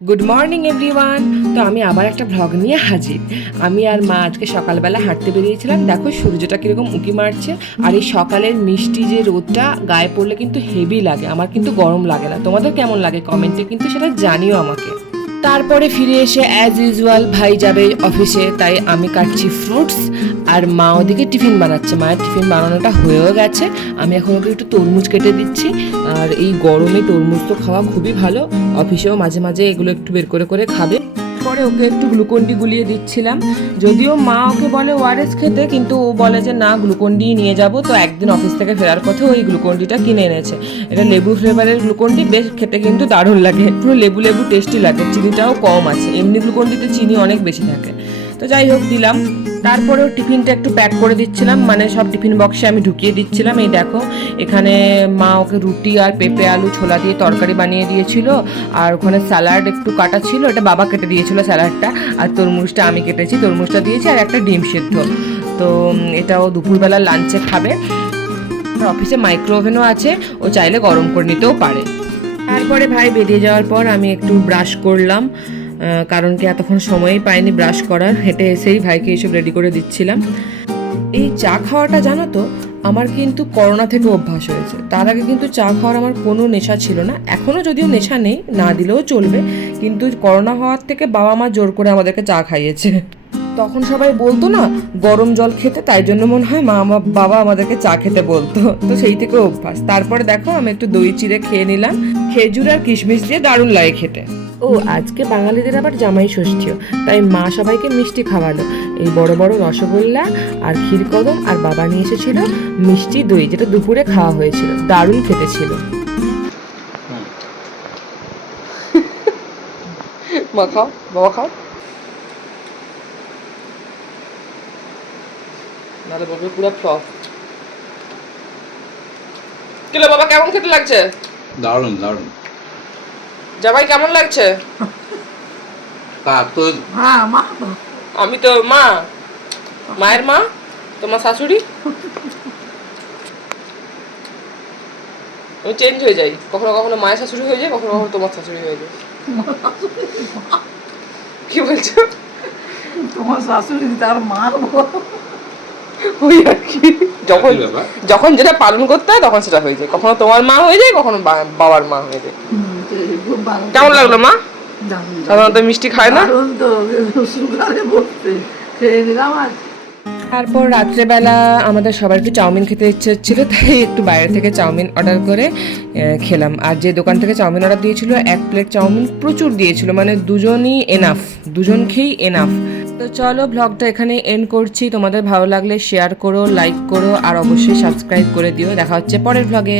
Good morning everyone. তো আমি আবার একটা ভ্লগ নিয়ে হাজির। আমি আর মা আজকে সকালবেলা হাঁটতে বেরিয়েছিলাম। দেখো সূর্যটা কীরকম উঁকি মারছে, আর এই সকালের মিষ্টি যে রোদটা গায়ে পড়লে কিন্তু হেভি লাগে। আমার কিন্তু গরম লাগে না। তোমাদের কেমন লাগে কমেন্টে কিন্তু সেটা জানিও আমাকে। তারপরে ফিরে এসে অ্যাজ ইউজুয়াল ভাই যাবে অফিসে, তাই আমি কাটছি ফ্রুটস আর মা ওদিকে টিফিন বানাচ্ছে। মায়ের টিফিন বানানোটা হয়েও গেছে। আমি এখন ওকে একটু তরমুজ কেটে দিচ্ছি, আর এই গরমে তরমুজ তো খাওয়া খুবই ভালো। অফিসেও মাঝে মাঝে এগুলো একটু বের করে করে খাবে। পরে ওকে একটু গ্লুকন্ডি গুলিয়ে দিচ্ছিলাম। যদিও মা ওকে বলে ওআরএস খেতে, কিন্তু ও বলে যে না, গ্লুকন্ডি নিয়ে যাব। তো একদিন অফিস থেকে ফেরার পথে ওই গ্লুকন্ডিটা কিনে এনেছে। এটা লেবু ফ্লেভারের গ্লুকন্ডি, বেশ খেতে কিন্তু দারুণ লাগে, পুরো লেবু লেবু টেস্টি লাগে। চিনিটাও কম আছে, এমনি গ্লুকন্ডিতে চিনি অনেক বেশি থাকে। তো যাই হোক দিলাম। তারপরেও টিফিনটা একটু প্যাক করে দিচ্ছিলাম, মানে সব টিফিন বক্সে আমি ঢুকিয়ে দিচ্ছিলাম। এই দেখো এখানে মা ওকে রুটি আর পেঁপে আলু ছোলা দিয়ে তরকারি বানিয়ে দিয়েছিল, আর ওখানে স্যালাড একটু কাটা ছিল, এটা বাবা কেটে দিয়েছিল স্যালাডটা, আর তরমুজটা আমি কেটেছি, তরমুজটা দিয়েছি, আর একটা ডিম সেদ্ধ। তো এটাও দুপুরবেলা লাঞ্চে খাবে। আর অফিসে মাইক্রো ওভেনও আছে, ও চাইলে গরম করে নিতেও পারে। তারপরে ভাই বেরিয়ে যাওয়ার পর আমি একটু ব্রাশ করলাম, কারণ কি এতক্ষণ সময়ই পাইনি ব্রাশ করার। হেঁটে এসেই ভাইকে এইসব রেডি করে দিচ্ছিলাম। এই চা খাওয়াটা জানো তো, আমার কিন্তু করোনা থেকে অভ্যাস হয়েছে। তার আগে কিন্তু চা খাওয়ার আমার কোনো নেশা ছিল না, এখনও যদিও নেশা নেই, না দিলেও চলবে। কিন্তু করোনা হওয়ার থেকে বাবা মা জোর করে আমাদেরকে চা খাইয়েছে। তখন সবাই বলতো না গরম জল খেতে, তাই জন্য মনে হয় বাবা আমাদেরকে চা খেতে বলতো, তো সেই থেকে অভ্যাস। তারপরে দেখো আমি একটু দই চিড়ে খেয়ে নিলাম, খেজুর আর কিশমিশ দিয়ে দারুণ লাগে খেতে। ও আজকে বাঙালিদের আবার জামাই ষষ্ঠীও, তাই মা সবাইকে মিষ্টি খাওয়ালো। এই বড় বড় রসগোল্লা আর ক্ষীরকদম, আর বাবা নিয়ে এসেছিল মিষ্টি দই, যেটা দুপুরে খাওয়া হয়েছিল, দারুণ খেতে ছিল। মা খাও, বাবা খাও, নাহলে বলবে পুরো ফ্লপ। কিলো বাবা কেমন খেতে লাগছে? দারুণ দারুণ। জামাই কেমন লাগছে? আমি তো মা, মায়ের মা, তোমার শাশুড়ি। আমি চেঞ্জ হয়ে যাই, কখনো কখনো মায়ের শাশুড়ি হয়ে যায়, কখনো কখনো তোমার শাশুড়ি হয়ে যায়। কি বলছো? তোমার শাশুড়ি তার মার ওই আর কি, যখন যখন যেটা পালন করতে হয় তখন সেটা হয়ে যায়। কখনো তোমার মা হয়ে যায়, কখনো বাবার মা হয়ে যায়। কেমন লাগলো মা? সাধারণত মিষ্টি খায় না। তারপর রাত্রেবেলা আমাদের সবার একটু চাউমিন খেতে ইচ্ছে হচ্ছিল, তাই একটু বাইরে থেকে চাউমিন অর্ডার করে খেলাম। আর যে দোকান থেকে চাউমিন অর্ডার দিয়েছিল, 1 প্লেট চাউমিন প্রচুর দিয়েছিল, মানে দুজনই এনাফ, দুজন খেয়েই এনাফ। তো চলো ব্লগটা এখানে এন্ড করছি। তোমাদের ভালো লাগলে শেয়ার করো, লাইক করো, আর অবশ্যই সাবস্ক্রাইব করে দিও। দেখা হচ্ছে পরের ব্লগে।